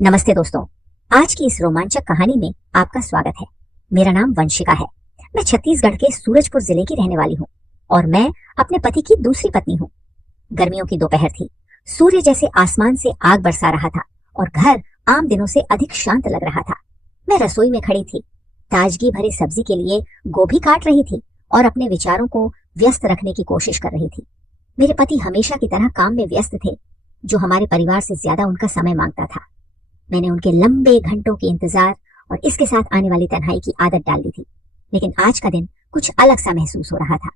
नमस्ते दोस्तों, आज की इस रोमांचक कहानी में आपका स्वागत है। मेरा नाम वंशिका है। मैं छत्तीसगढ़ के सूरजपुर जिले की रहने वाली हूँ और मैं अपने पति की दूसरी पत्नी हूँ। गर्मियों की दोपहर थी। सूर्य जैसे आसमान से आग बरसा रहा था और घर आम दिनों से अधिक शांत लग रहा था। मैं रसोई में खड़ी थी, ताजगी भरी सब्जी के लिए गोभी काट रही थी और अपने विचारों को व्यस्त रखने की कोशिश कर रही थी। मेरे पति हमेशा की तरह काम में व्यस्त थे, जो हमारे परिवार से ज्यादा उनका समय मांगता था। मैंने उनके लंबे घंटों के इंतजार और इसके साथ आने वाली तन्हाई की आदत डाल दी थी। लेकिन आज का दिन कुछ अलग सा महसूस हो रहा था,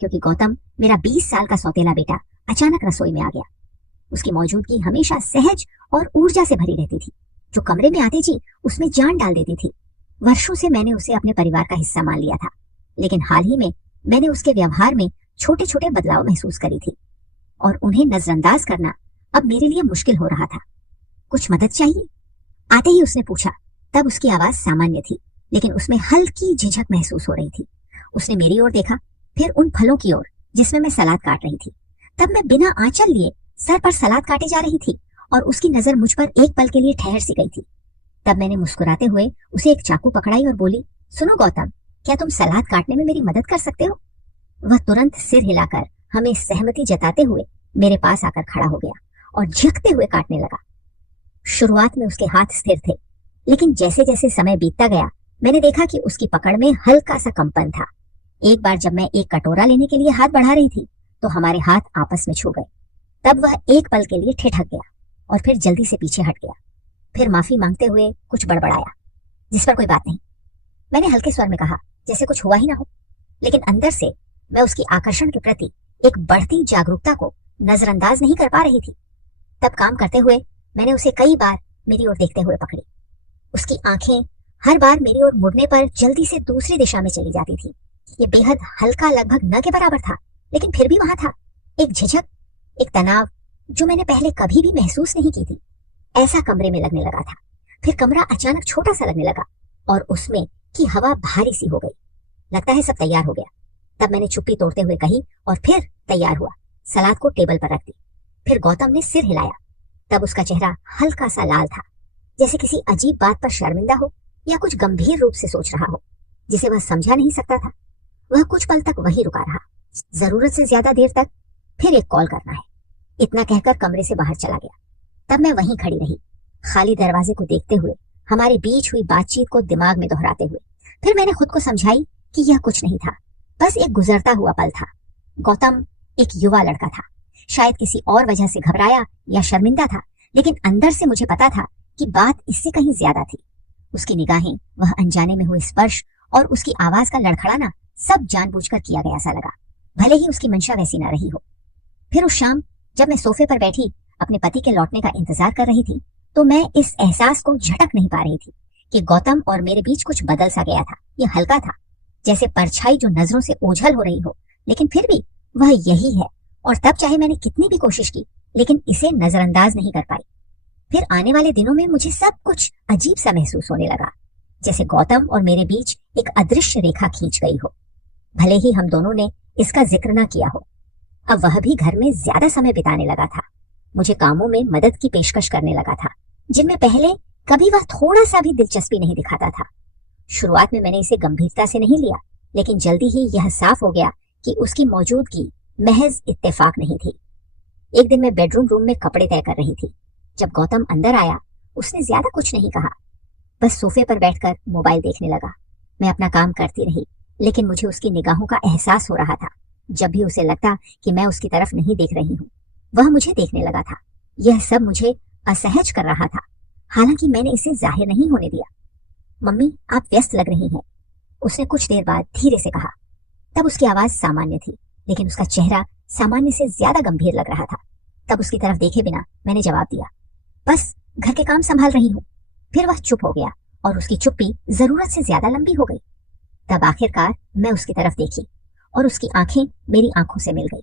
क्योंकि गौतम, मेरा 20 साल का सौतेला बेटा, अचानक रसोई में आ गया। उसकी मौजूदगी हमेशा सहज और ऊर्जा से भरी रहती थी। जो कमरे में आते जी उसमें जान डाल देती थी। वर्षों से मैंने उसे अपने परिवार का हिस्सा मान लिया था, लेकिन हाल ही में मैंने उसके व्यवहार में छोटे छोटे बदलाव महसूस करी थी और उन्हें नजरअंदाज करना अब मेरे लिए मुश्किल हो रहा था। कुछ मदद चाहिए? आते ही उसने पूछा। तब उसकी आवाज सामान्य थी, लेकिन उसमें हल्की झिझक महसूस हो रही थी। उसने मेरी ओर देखा, फिर उन फलों की ओर जिसमें मैं सलाद काट रही थी। तब मैं बिना आंचल लिए सर पर सलाद काटे जा रही थी और उसकी नजर मुझ पर एक पल के लिए ठहर सी गई थी। तब मैंने मुस्कुराते हुए उसे एक चाकू पकड़ाई और बोली, सुनो गौतम, क्या तुम सलाद काटने में मेरी मदद कर सकते हो? वह तुरंत सिर हिलाकर हमें सहमति जताते हुए मेरे पास आकर खड़ा हो गया और झुकते हुए काटने लगा। शुरुआत में उसके हाथ स्थिर थे, लेकिन जैसे जैसे समय बीतता गया मैंने देखा कि उसकी पकड़ में हल्का सा कंपन था। एक बार जब मैं एक कटोरा लेने के लिए हाथ बढ़ा रही थी तो हमारे हाथ आपस में छू गए। तब वह एक पल के लिए ठिठक गया और फिर जल्दी से पीछे हट गया। फिर माफी मांगते हुए कुछ बड़बड़ाया, जिस पर कोई बात नहीं, मैंने हल्के स्वर में कहा, जैसे कुछ हुआ ही ना हो। लेकिन अंदर से मैं उसकी आकर्षण के प्रति एक बढ़ती जागरूकता को नजरअंदाज नहीं कर पा रही थी। तब काम करते हुए मैंने उसे कई बार मेरी ओर देखते हुए पकड़ी। उसकी आंखें हर बार मेरी ओर मुड़ने पर जल्दी से दूसरी दिशा में चली जाती थी। ये बेहद हल्का, लगभग न के बराबर था, लेकिन फिर भी वहां था एक झिझक, एक तनाव जो मैंने पहले कभी भी महसूस नहीं की थी। ऐसा कमरे में लगने लगा था। फिर कमरा अचानक छोटा सा लगने लगा और उसमें की हवा भारी सी हो गई। लगता है सब तैयार हो गया। तब मैंने चुप्पी तोड़ते हुए कही और फिर तैयार हुआ। सलाद को टेबल पर रख दी। फिर गौतम ने सिर हिलाया। तब उसका चेहरा हल्का सा लाल था, जैसे किसी अजीब बात पर शर्मिंदा हो या कुछ गंभीर रूप से सोच रहा हो जिसे वह समझा नहीं सकता था। वह कुछ पल तक वहीं रुका रहा, जरूरत से ज्यादा देर तक। फिर एक कॉल करना है, इतना कहकर कमरे से बाहर चला गया। तब मैं वहीं खड़ी रही, खाली दरवाजे को देखते हुए, हमारे बीच हुई बातचीत को दिमाग में दोहराते हुए। फिर मैंने खुद को समझाई कि यह कुछ नहीं था, बस एक गुजरता हुआ पल था। गौतम एक युवा लड़का था, शायद किसी और वजह से घबराया या शर्मिंदा था, लेकिन अंदर से मुझे पता था कि बात इससे कहीं ज्यादा थी। उसकी निगाहें, वह अनजाने में हुए स्पर्श और उसकी आवाज का लड़खड़ाना सब जानबूझकर किया गया सा लगा, भले ही उसकी मंशा वैसी ना रही हो। फिर उस शाम जब मैं सोफे पर बैठी अपने पति के लौटने का इंतजार कर रही थी, तो मैं इस एहसास को झटक नहीं पा रही थी कि गौतम और मेरे बीच कुछ बदल सा गया था। यह हल्का था, जैसे परछाई जो नजरों से ओझल हो रही हो, लेकिन फिर भी वह यही है। और तब चाहे मैंने कितनी भी कोशिश की, लेकिन इसे नजरअंदाज नहीं कर पाई। फिर आने वाले दिनों में मुझे सब कुछ अजीब सा महसूस होने लगा, जैसे गौतम और मेरे बीच एक अदृश्य रेखा खींच गई हो। भले ही हम दोनों ने इसका जिक्र ना किया हो। अब वह भी घर में ज्यादा समय बिताने लगा था, मुझे कामों में मदद की पेशकश करने लगा था, जिनमें पहले कभी वह थोड़ा सा भी दिलचस्पी नहीं दिखाता था। शुरुआत में मैंने इसे गंभीरता से नहीं लिया, लेकिन जल्दी ही यह साफ हो गया कि उसकी मौजूदगी महज इत्तेफाक नहीं थी। एक दिन मैं बेडरूम रूम में कपड़े तय कर रही थी। जब गौतम अंदर आया, उसने ज्यादा कुछ नहीं कहा, बस सोफे पर बैठकर मोबाइल देखने लगा। मैं अपना काम करती रही, लेकिन मुझे उसकी निगाहों का एहसास हो रहा था। जब भी उसे लगता कि मैं उसकी तरफ नहीं देख रही हूँ, वह मुझे देखने लगा था। यह सब मुझे असहज कर रहा था, हालांकि मैंने इसे जाहिर नहीं होने दिया। मम्मी, आप व्यस्त लग रही हैं, उसने कुछ देर बाद धीरे से कहा। तब उसकी आवाज सामान्य थी, लेकिन उसका चेहरा सामान्य से ज्यादा गंभीर लग रहा था। तब उसकी तरफ देखे बिना मैंने जवाब दिया, बस घर के काम संभाल रही हूँ। फिर वह चुप हो गया और उसकी चुप्पी जरूरत से ज्यादा लंबी हो गई। तब आखिरकार मैं उसकी तरफ देखी और उसकी आंखें मेरी आंखों से मिल गई।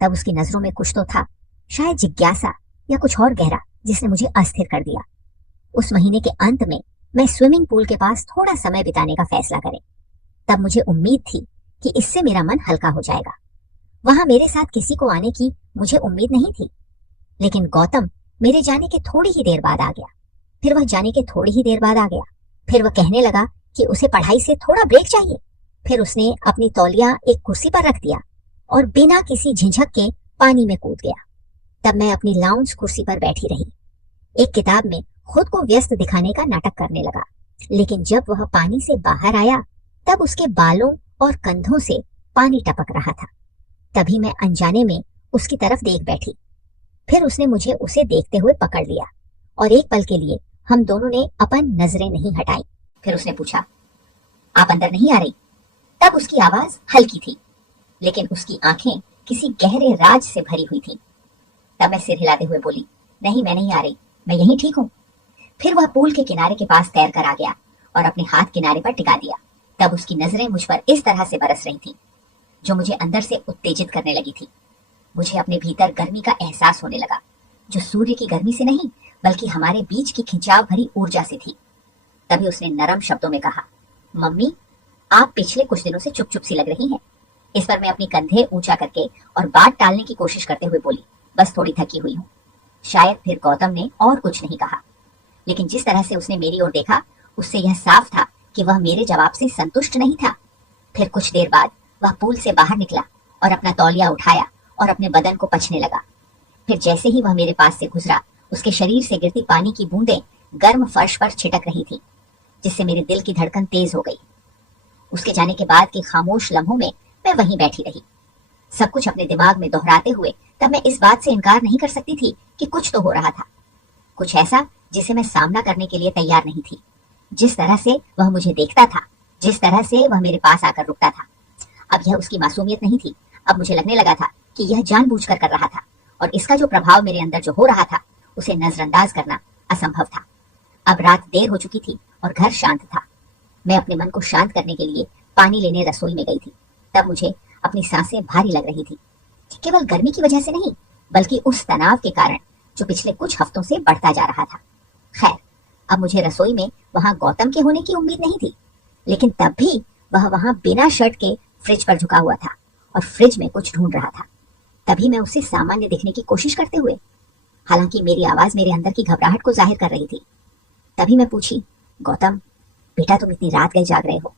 तब उसकी नजरों में कुछ तो था, शायद जिज्ञासा या कुछ और गहरा, जिसने मुझे अस्थिर कर दिया। उस महीने के अंत में मैं स्विमिंग पूल के पास थोड़ा समय बिताने का फैसला करें। तब मुझे उम्मीद थी कि इससे मेरा मन हल्का हो जाएगा। वहां मेरे साथ किसी को आने की मुझे उम्मीद नहीं थी, लेकिन गौतम मेरे जाने के थोड़ी ही देर बाद आ गया। फिर वह जाने के थोड़ी ही देर बाद आ गया। फिर वह कहने लगा कि उसे पढ़ाई से थोड़ा ब्रेक चाहिए। फिर उसने अपनी तौलिया एक कुर्सी पर रख दिया और बिना किसी झिझक के पानी में कूद गया। तब मैं अपनी लाउंज कुर्सी पर बैठी रही, एक किताब में खुद को व्यस्त दिखाने का नाटक करने लगा। लेकिन जब वह पानी से बाहर आया तब उसके बालों और कंधों से पानी टपक रहा था। तभी मैं अनजाने में उसकी तरफ देख बैठी। फिर उसने मुझे उसे देखते हुए पकड़ लिया और एक पल के लिए हम दोनों ने अपन नजरें नहीं हटाई। फिर उसने पूछा, आप अंदर नहीं आ रही? तब उसकी आवाज हल्की थी, लेकिन उसकी आंखें किसी गहरे राज से भरी हुई थीं। तब मैं सिर हिलाते हुए बोली, नहीं, मैं नहीं आ रही, मैं यहीं ठीक हूँ। फिर वह पूल के किनारे के पास तैर कर आ गया और अपने हाथ किनारे पर टिका दिया। तब उसकी नजरें मुझ पर इस तरह से बरस रही थीं, जो मुझे अंदर से उत्तेजित करने लगी थी। मुझे अपने भीतर गर्मी का एहसास होने लगा, जो सूर्य की गर्मी से नहीं बल्कि हमारे बीच की खिंचाव भरी ऊर्जा से थी। तभी उसने नरम शब्दों में कहा, मम्मी, आप पिछले कुछ दिनों से चुप चुप सी लग रही हैं। इस पर मैं अपनी कंधे ऊंचा करके और बात टालने की कोशिश करते हुए बोली, बस थोड़ी थकी हुई हूँ। शायद फिर गौतम ने और कुछ नहीं कहा, लेकिन जिस तरह से उसने मेरी ओर देखा उससे यह साफ था कि वह मेरे जवाब से संतुष्ट नहीं था। फिर कुछ देर बाद वह पूल से बाहर निकला और अपना तौलिया उठाया और अपने बदन को पछने लगा। फिर जैसे ही वह मेरे पास से गुजरा, उसके शरीर से गिरती पानी की बूंदें गर्म फर्श पर छिटक रही थी, जिससे मेरे दिल की धड़कन तेज हो गई। उसके जाने के बाद के खामोश लम्हों में मैं वहीं बैठी रही, सब कुछ अपने दिमाग में दोहराते हुए। तब मैं इस बात से इनकार नहीं कर सकती थी कि कुछ तो हो रहा था, कुछ ऐसा जिसे मैं सामना करने के लिए तैयार नहीं थी। जिस तरह से वह मुझे देखता था, जिस तरह से वह मेरे पास आकर रुकता था, अब यह उसकी मासूमियत नहीं थी। अब मुझे लगने लगा था कि यह जानबूझकर कर रहा था और इसका जो प्रभाव मेरे अंदर जो हो रहा था उसे नजरअंदाज करना असंभव था। अब रात देर हो चुकी थी और घर शांत था। मैं अपने मन को शांत करने के लिए पानी लेने रसोई में गई थी। तब मुझे अपनी सांसें भारी लग रही थी, केवल गर्मी की वजह से नहीं बल्कि उस तनाव के कारण जो पिछले कुछ हफ्तों से बढ़ता जा रहा था। खैर, अब मुझे रसोई में वहां गौतम के होने की उम्मीद नहीं थी, लेकिन तब भी वह वहां बिना शर्ट के फ्रिज पर झुका हुआ था और फ्रिज में कुछ ढूंढ रहा था। तभी मैं उसे सामान्य दिखने की कोशिश करते हुए, हालांकि मेरी आवाज मेरे अंदर की घबराहट को जाहिर कर रही थी, तभी मैं पूछी, गौतम बेटा, तुम इतनी रात गए जाग रहे हो?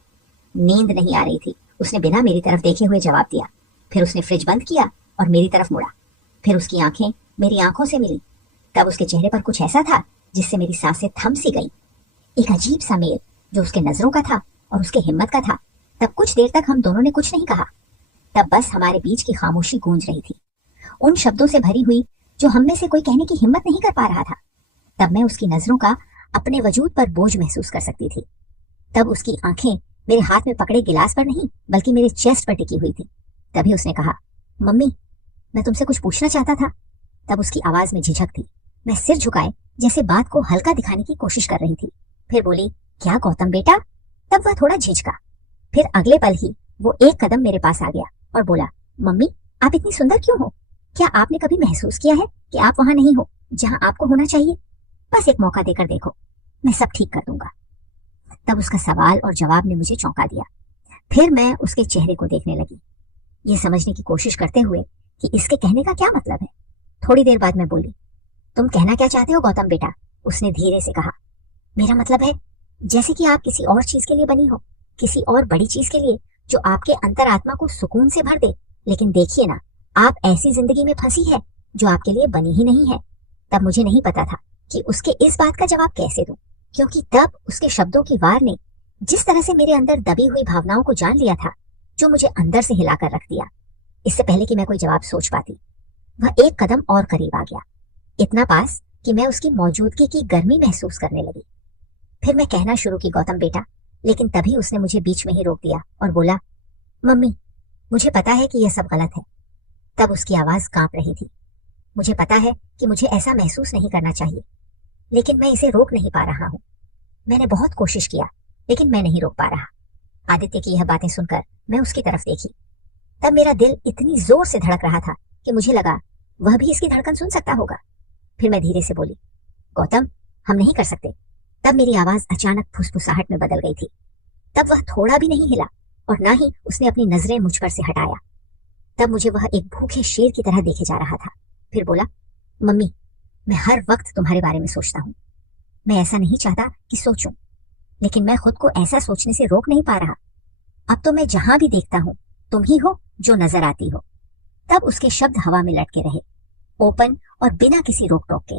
नींद नहीं आ रही थी, उसने बिना मेरी तरफ देखे हुए जवाब दिया। फिर उसने फ्रिज बंद किया और मेरी तरफ मुड़ा। फिर उसकी आंखें मेरी आंखों से मिली। तब उसके चेहरे पर कुछ ऐसा था जिससे मेरी सांसें थम सी गई। एक अजीब सा मेल जो उसके नजरों का था और उसके हिम्मत का था। तब कुछ देर तक हम दोनों ने कुछ नहीं कहा। तब बस हमारे बीच की खामोशी गूंज रही थी, उन शब्दों से भरी हुई जो हम में से कोई कहने की हिम्मत नहीं कर पा रहा था। तब मैं उसकी नजरों का अपने वजूद पर बोझ महसूस कर सकती थी। तब उसकी आंखें मेरे हाथ में पकड़े गिलास पर नहीं बल्कि मेरे चेस्ट पर टिकी हुई थी। तभी उसने कहा, मम्मी, मैं तुमसे कुछ पूछना चाहता था। तब उसकी आवाज में झिझक थी। मैं सिर झुकाए जैसे बात को हल्का दिखाने की कोशिश कर रही थी। फिर बोली, क्या गौतम बेटा? तब वह थोड़ा झिझका। फिर अगले पल ही वो एक कदम मेरे पास आ गया और बोला, मम्मी, आप इतनी सुंदर क्यों हो? क्या आपने कभी महसूस किया है कि आप वहां नहीं हो जहां आपको होना चाहिए? बस एक मौका देकर देखो, मैं सब ठीक कर दूंगा। तब उसका सवाल और जवाब ने मुझे चौंका दिया। फिर मैं उसके चेहरे को देखने लगी, ये समझने की कोशिश करते हुए कि इसके कहने का क्या मतलब है। थोड़ी देर बाद मैं बोली, तुम कहना क्या चाहते हो गौतम बेटा? उसने धीरे से कहा, मेरा मतलब है जैसे कि आप किसी और चीज के लिए बनी हो, किसी और बड़ी चीज के लिए जो आपके अंतरात्मा को सुकून से भर दे। लेकिन देखिए ना, आप ऐसी जिंदगी में फंसी है जो आपके लिए बनी ही नहीं है। तब मुझे नहीं पता था कि उसके इस बात का जवाब कैसे दूं, क्योंकि तब उसके शब्दों की वार ने जिस तरह से मेरे अंदर दबी हुई भावनाओं को जान लिया था, जो मुझे अंदर से हिलाकर रख दिया। इससे पहले कि मैं कोई जवाब सोच पाती, वह एक कदम और करीब आ गया, इतना पास कि मैं उसकी मौजूदगी की गर्मी महसूस करने लगी। फिर मैं कहना शुरू की, गौतम बेटा, लेकिन तभी उसने मुझे बीच में ही रोक दिया और बोला, मम्मी, मुझे पता है कि यह सब गलत है। तब उसकी आवाज कांप रही थी। मुझे पता है कि मुझे ऐसा महसूस नहीं करना चाहिए, लेकिन मैं इसे रोक नहीं पा रहा हूँ। मैंने बहुत कोशिश किया, लेकिन मैं नहीं रोक पा रहा। आदित्य की यह बातें सुनकर मैं उसकी तरफ देखी। तब मेरा दिल इतनी जोर से धड़क रहा था कि मुझे लगा वह भी इसकी धड़कन सुन सकता होगा। फिर मैं धीरे से बोली, गौतम, हम नहीं कर सकते। तब मेरी आवाज अचानक फुसफुसाहट में बदल गई थी। तब वह थोड़ा भी नहीं हिला और ना ही उसने अपनी नजरें मुझ पर से हटाया। तब मुझे वह एक भूखे शेर की तरह देखे जा रहा था। फिर बोला, मम्मी, मैं हर वक्त तुम्हारे बारे में सोचता हूँ। मैं ऐसा नहीं चाहता कि सोचूं, लेकिन मैं खुद को ऐसा सोचने से रोक नहीं पा रहा। अब तो मैं जहां भी देखता हूं तुम ही हो जो नजर आती हो। तब उसके शब्द हवा में लटके रहे, ओपन और बिना किसी रोक टोक के।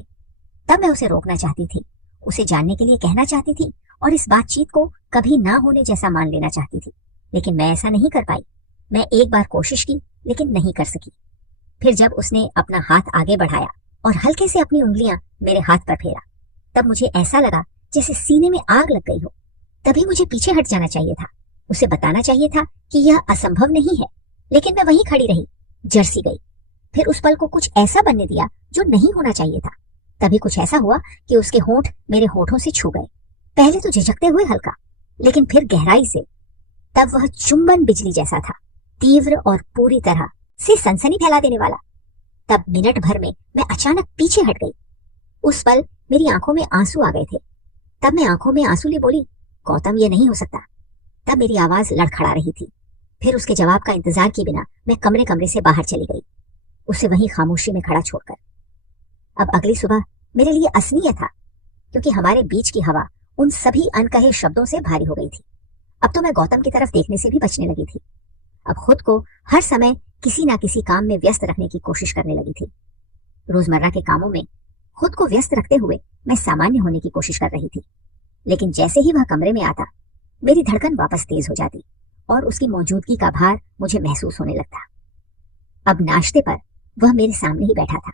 तब मैं उसे रोकना चाहती थी, उसे जानने के लिए कहना चाहती थी और इस बातचीत को कभी ना होने जैसा मान लेना चाहती थी, लेकिन मैं ऐसा नहीं कर पाई। मैं एक बार कोशिश की लेकिन नहीं कर सकी। फिर जब उसने अपना हाथ आगे बढ़ाया और हल्के से अपनी उंगलियां मेरे हाथ पर फेरा, तब मुझे ऐसा लगा जैसे सीने में आग लग गई हो। तभी मुझे पीछे हट जाना चाहिए था, उसे बताना चाहिए था कि यह असंभव नहीं है, लेकिन मैं वहीं खड़ी रही, जर्सी गई। फिर उस पल को कुछ ऐसा बनने दिया जो नहीं होना चाहिए था। तभी कुछ ऐसा हुआ कि उसके होंठ मेरे होठों से छू गए, पहले तो झिझकते हुए हल्का, लेकिन फिर गहराई से। तब वह चुंबन बिजली जैसा था, तीव्र और पूरी तरह से सनसनी फैला देने वाला। तब मिनट भर में मैं अचानक पीछे हट गई। उस पल मेरी आंखों में आंसू आ गए थे। तब मैं आंखों में आंसू लिए बोली, गौतम, ये नहीं हो सकता। तब मेरी आवाज लड़खड़ा रही थी। फिर उसके जवाब का इंतजार किए बिना मैं कमरे कमरे से बाहर चली गई, उसे वहीं खामोशी में खड़ा छोड़कर। अब अगली सुबह मेरे लिए असनीय था, क्योंकि हमारे बीच की हवा उन सभी अनकहे शब्दों से भारी हो गई थी। अब तो मैं गौतम की तरफ देखने से भी बचने लगी थी। अब खुद को हर समय किसी ना किसी काम में व्यस्त रखने की कोशिश करने लगी थी। रोजमर्रा के कामों में खुद को व्यस्त रखते हुए मैं सामान्य होने की कोशिश कर रही थी, लेकिन जैसे ही वह कमरे में आता, मेरी धड़कन वापस तेज हो जाती और उसकी मौजूदगी का भार मुझे महसूस होने लगता। अब नाश्ते पर वह मेरे सामने ही बैठा था।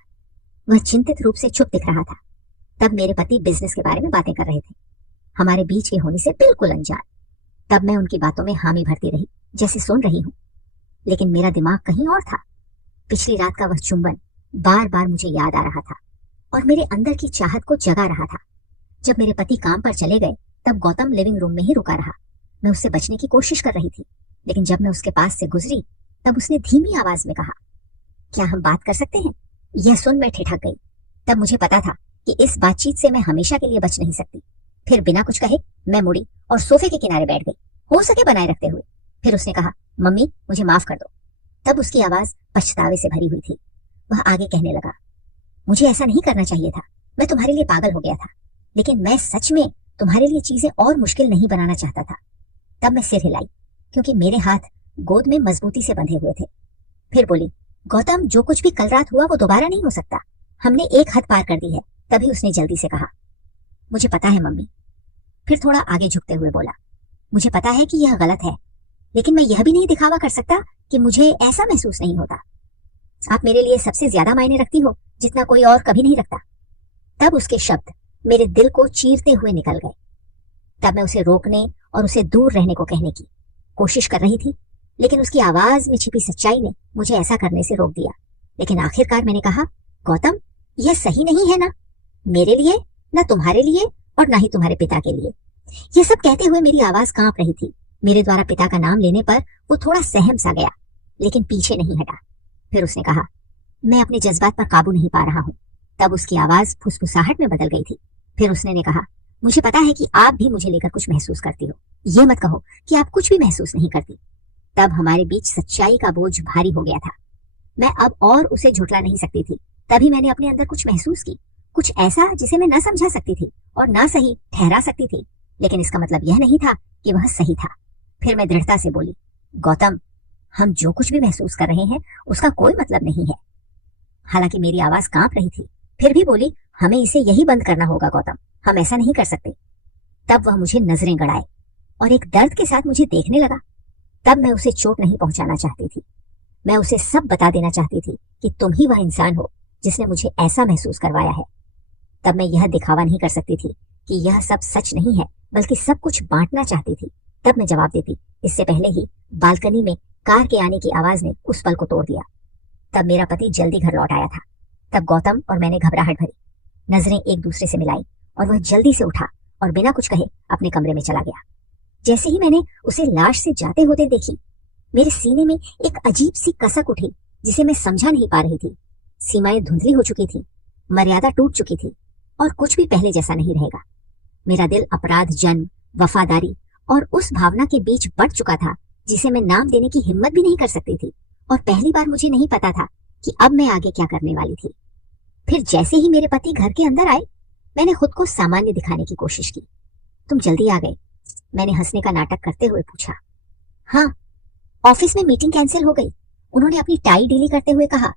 वह चिंतित रूप से चुप दिख रहा था। तब मेरे पति बिजनेस के बारे में बातें कर रहे थे, हमारे बीच के होने से बिल्कुल अनजान। तब मैं उनकी बातों में हामी भरती रही, जैसे सुन रही हूं, लेकिन मेरा दिमाग कहीं और था। पिछली रात का वह चुंबन बार बार मुझे याद आ रहा था और मेरे अंदर की चाहत को जगा रहा था। जब मेरे पति काम पर चले गए, तब गौतम लिविंग रूम में ही रुका रहा। मैं उससे बचने की कोशिश कर रही थी, लेकिन जब मैं उसके पास से गुजरी, तब उसने धीमी आवाज में कहा, क्या हम बात कर सकते हैं? यह सुन मैं ठिठक गई। तब मुझे पता था कि इस बातचीत से मैं हमेशा के लिए बच नहीं सकती। फिर बिना कुछ कहे मैं मुड़ी और सोफे के किनारे बैठ गई, हो सके बनाए रखते हुए। फिर उसने कहा, मम्मी, मुझे माफ कर दो। तब उसकी आवाज पछतावे से भरी हुई थी। वह आगे कहने लगा, मुझे ऐसा नहीं करना चाहिए था, मैं तुम्हारे लिए पागल हो गया था, लेकिन मैं सच में तुम्हारे लिए चीजें और मुश्किल नहीं बनाना चाहता था। तब मैं सिर हिलाई, क्योंकि मेरे हाथ गोद में मजबूती से बंधे हुए थे। फिर बोली, गौतम, जो कुछ भी कल रात हुआ वो दोबारा नहीं हो सकता। हमने एक हद पार कर दी है। तभी उसने जल्दी से कहा, मुझे पता है मम्मी। फिर थोड़ा आगे झुकते हुए बोला, मुझे पता है कि यह गलत है, लेकिन मैं यह भी नहीं दिखावा कर सकता कि मुझे ऐसा महसूस नहीं होता। आप मेरे लिए सबसे ज्यादा मायने रखती हो, जितना कोई और कभी नहीं रखता। तब उसके शब्द मेरे दिल को चीरते हुए निकल गए। तब मैं उसे रोकने और उसे दूर रहने को कहने की कोशिश कर रही थी, लेकिन उसकी आवाज में छिपी सच्चाई ने मुझे ऐसा करने से रोक दिया। लेकिन आखिरकार मैंने कहा, गौतम, यह सही नहीं है ना मेरे लिए, ना तुम्हारे लिए और ना ही तुम्हारे पिता के लिए। यह सब कहते हुए मेरी आवाज कांप रही थी। मेरे द्वारा पिता का नाम लेने पर वो थोड़ा सहम सा गया, लेकिन पीछे नहीं हटा। फिर उसने कहा, मैं अपने जज्बात पर काबू नहीं पा रहा हूँ। तब उसकी आवाज फुसफुसाहट में बदल गई थी। फिर उसने कहा, मुझे पता है कि आप भी मुझे लेकर कुछ महसूस करती हो। ये मत कहो कि आप कुछ भी महसूस नहीं करती। तब हमारे बीच सच्चाई का बोझ भारी हो गया था। मैं अब और उसे झुठला नहीं सकती थी। तभी मैंने अपने अंदर कुछ महसूस की, कुछ ऐसा जिसे मैं न समझा सकती थी और ना सही ठहरा सकती थी, लेकिन इसका मतलब यह नहीं था कि वह सही था। फिर मैं दृढ़ता से बोली, गौतम, हम जो कुछ भी महसूस कर रहे हैं उसका कोई मतलब नहीं है। हालांकि मेरी आवाज कांप रही थी, फिर भी बोली, हमें इसे यही बंद करना होगा गौतम, हम ऐसा नहीं कर सकते। तब वह मुझे नजरें गड़ाए और एक दर्द के साथ मुझे देखने लगा। तब मैं उसे चोट नहीं पहुंचाना चाहती थी। मैं उसे सब बता देना चाहती थी कि तुम ही वह इंसान हो जिसने मुझे ऐसा महसूस करवाया है। तब मैं यह दिखावा नहीं कर सकती थी कि यह सब सच नहीं है, बल्कि सब कुछ बांटना चाहती थी। तब मैं जवाब देती, इससे पहले ही बालकनी में कार के आने की आवाज ने उस पल को तोड़ दिया। तब मेरा पति जल्दी घर लौट आया था। तब गौतम और मैंने घबराहट भरी नजरें एक दूसरे से मिलाई और वह जल्दी से उठा और बिना कुछ कहे अपने कमरे में चला गया। जैसे ही मैंने उसे लाश से जाते होते देखी, मेरे सीने में एक अजीब सी कसक उठी जिसे मैं समझा नहीं पा रही थी। सीमाएं धुंधली हो चुकी थी, मर्यादा टूट चुकी थी और कुछ भी पहले जैसा नहीं रहेगा। मेरा दिल अपराध, जन्म, वफादारी और उस भावना के बीच बंट चुका था जिसे मैं नाम देने की हिम्मत भी नहीं कर सकती थी। और पहली बार मुझे नहीं पता था कि अब मैं आगे क्या करने वाली थी। फिर जैसे ही मेरे पति घर के अंदर आए, मैंने खुद को सामान्य दिखाने की कोशिश की। तुम जल्दी आ गए, मैंने हंसने का नाटक करते हुए पूछा। हाँ, ऑफिस में मीटिंग कैंसिल हो गई, उन्होंने अपनी टाई ढीली करते हुए कहा।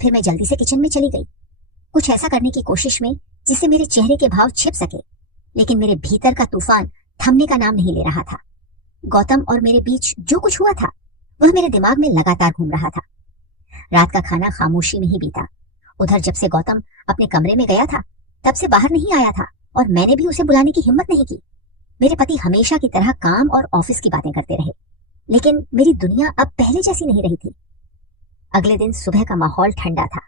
फिर मैं जल्दी से किचन में चली गई, कुछ ऐसा करने की कोशिश में जिससे मेरे चेहरे के भाव छिप सके, लेकिन मेरे भीतर का तूफान थमने का नाम नहीं ले रहा था। गौतम और मेरे बीच जो कुछ हुआ था वह मेरे दिमाग में लगातार घूम रहा था। रात का खाना खामोशी में ही बीता। उधर जब से गौतम अपने कमरे में गया था तब से बाहर नहीं आया था और मैंने भी उसे बुलाने की हिम्मत नहीं की। मेरे पति हमेशा की तरह काम और ऑफिस की बातें करते रहे, लेकिन मेरी दुनिया अब पहले जैसी नहीं रही थी। अगले दिन सुबह का माहौल ठंडा था,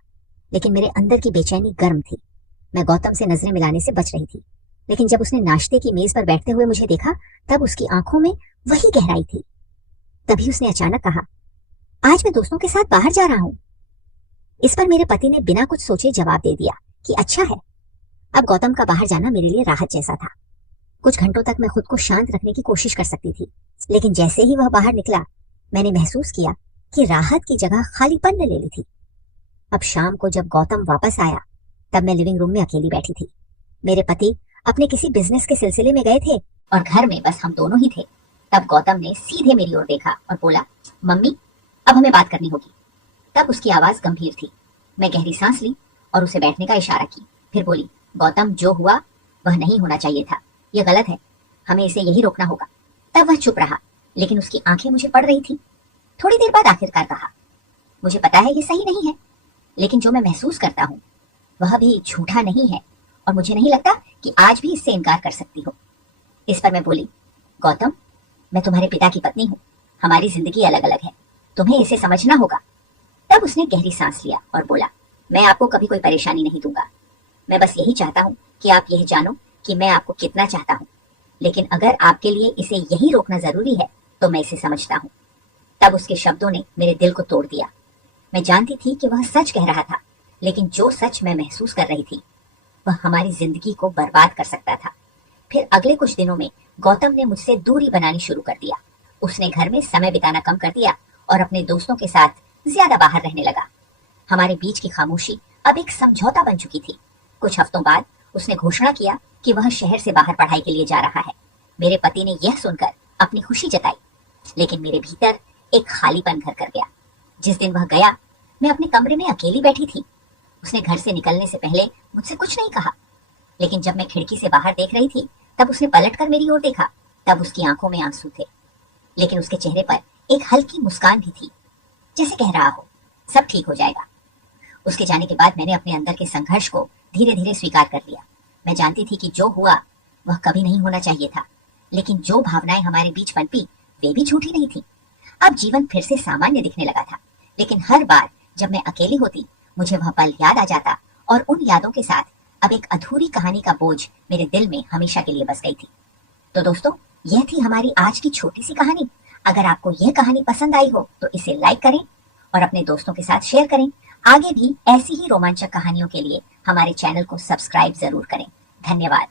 लेकिन मेरे अंदर की बेचैनी गर्म थी। मैं गौतम से नजरें मिलाने से बच रही थी, लेकिन जब उसने नाश्ते की मेज पर बैठते हुए मुझे देखा तब उसकी आंखों में वही गहराई थी। तभी उसने अचानक कहा, आज मैं दोस्तों के साथ बाहर जा रहा हूं। इस पर मेरे पति ने बिना कुछ सोचे जवाब दे दिया कि अच्छा है। अब गौतम का बाहर जाना मेरे लिए राहत जैसा था। कुछ घंटों तक मैं खुद को शांत रखने की कोशिश कर सकती थी, लेकिन जैसे ही वह बाहर निकला मैंने महसूस किया कि राहत की जगह खालीपन ने ले ली थी। अब शाम को जब गौतम वापस आया तब मैं लिविंग रूम में अकेली बैठी थी। मेरे पति अपने किसी बिजनेस के सिलसिले में गए थे और घर में बस हम दोनों ही थे। तब गौतम ने सीधे मेरी ओर देखा और बोला, मम्मी, अब हमें बात करनी होगी। तब उसकी आवाज गंभीर थी। मैं गहरी सांस ली और उसे बैठने का इशारा की। फिर बोली, गौतम, जो हुआ वह नहीं होना चाहिए था, यह गलत है, हमें इसे यही रोकना होगा। तब वह चुप रहा, लेकिन उसकी आंखें मुझे पड़ रही थी। थोड़ी देर बाद आखिरकार कहा, मुझे पता है ये सही नहीं है, लेकिन जो मैं महसूस करता हूँ वह भी झूठा नहीं है और मुझे नहीं लगता कि आज भी इससे इनकार कर सकती हो। इस पर मैं बोली, गौतम, मैं तुम्हारे पिता की पत्नी हूँ, हमारी जिंदगी अलग अलग है, तुम्हें इसे समझना होगा। तब उसने गहरी सांस लिया और बोला, मैं आपको कभी कोई परेशानी नहीं दूंगा। मैं बस यही चाहता हूँ कि आप यह जानो कि मैं आपको कितना चाहता हूँ, लेकिन अगर आपके लिए इसे यही रोकना जरूरी है तो मैं इसे समझता हूँ। तब उसके शब्दों ने मेरे दिल को तोड़ दिया। मैं जानती थी कि वह सच कह रहा था, लेकिन जो सच मैं महसूस कर रही थी वह हमारी जिंदगी को बर्बाद कर सकता था। फिर अगले कुछ दिनों में गौतम ने मुझसे दूरी बनानी शुरू कर दिया। उसने घर में समय बिताना कम कर दिया और अपने दोस्तों के साथ ज्यादा बाहर रहने लगा। हमारे बीच की खामोशी अब एक समझौता बन चुकी थी। कुछ हफ्तों बाद उसने घोषणा किया कि वह शहर से बाहर पढ़ाई के लिए जा रहा है। मेरे पति ने यह सुनकर अपनी खुशी जताई, लेकिन मेरे भीतर एक खालीपन घर कर गया। जिस दिन वह गया मैं अपने कमरे में अकेली बैठी थी। उसने घर से निकलने से पहले मुझसे कुछ नहीं कहा, लेकिन जब मैं खिड़की से बाहर देख रही थी तब उसने पलटकर मेरी ओर देखा। तब उसकी आंखों में आंसू थे, लेकिन उसके चेहरे पर एक हल्की मुस्कान भी थी, जैसे कह रहा हो सब ठीक हो जाएगा। उसके जाने के बाद मैंने अपने अंदर के संघर्ष को धीरे धीरे स्वीकार कर लिया। मैं जानती थी कि जो हुआ वह कभी नहीं होना चाहिए था, लेकिन जो भावनाएं हमारे बीच पनपी वे भी झूठी नहीं थी। अब जीवन फिर से सामान्य दिखने लगा था, लेकिन हर बार जब मैं अकेली होती मुझे वह पल याद आ जाता और उन यादों के साथ अब एक अधूरी कहानी का बोझ मेरे दिल में हमेशा के लिए बस गई थी। तो दोस्तों, यह थी हमारी आज की छोटी सी कहानी। अगर आपको यह कहानी पसंद आई हो तो इसे लाइक करें और अपने दोस्तों के साथ शेयर करें। आगे भी ऐसी ही रोमांचक कहानियों के लिए हमारे चैनल को सब्सक्राइब जरूर करें। धन्यवाद।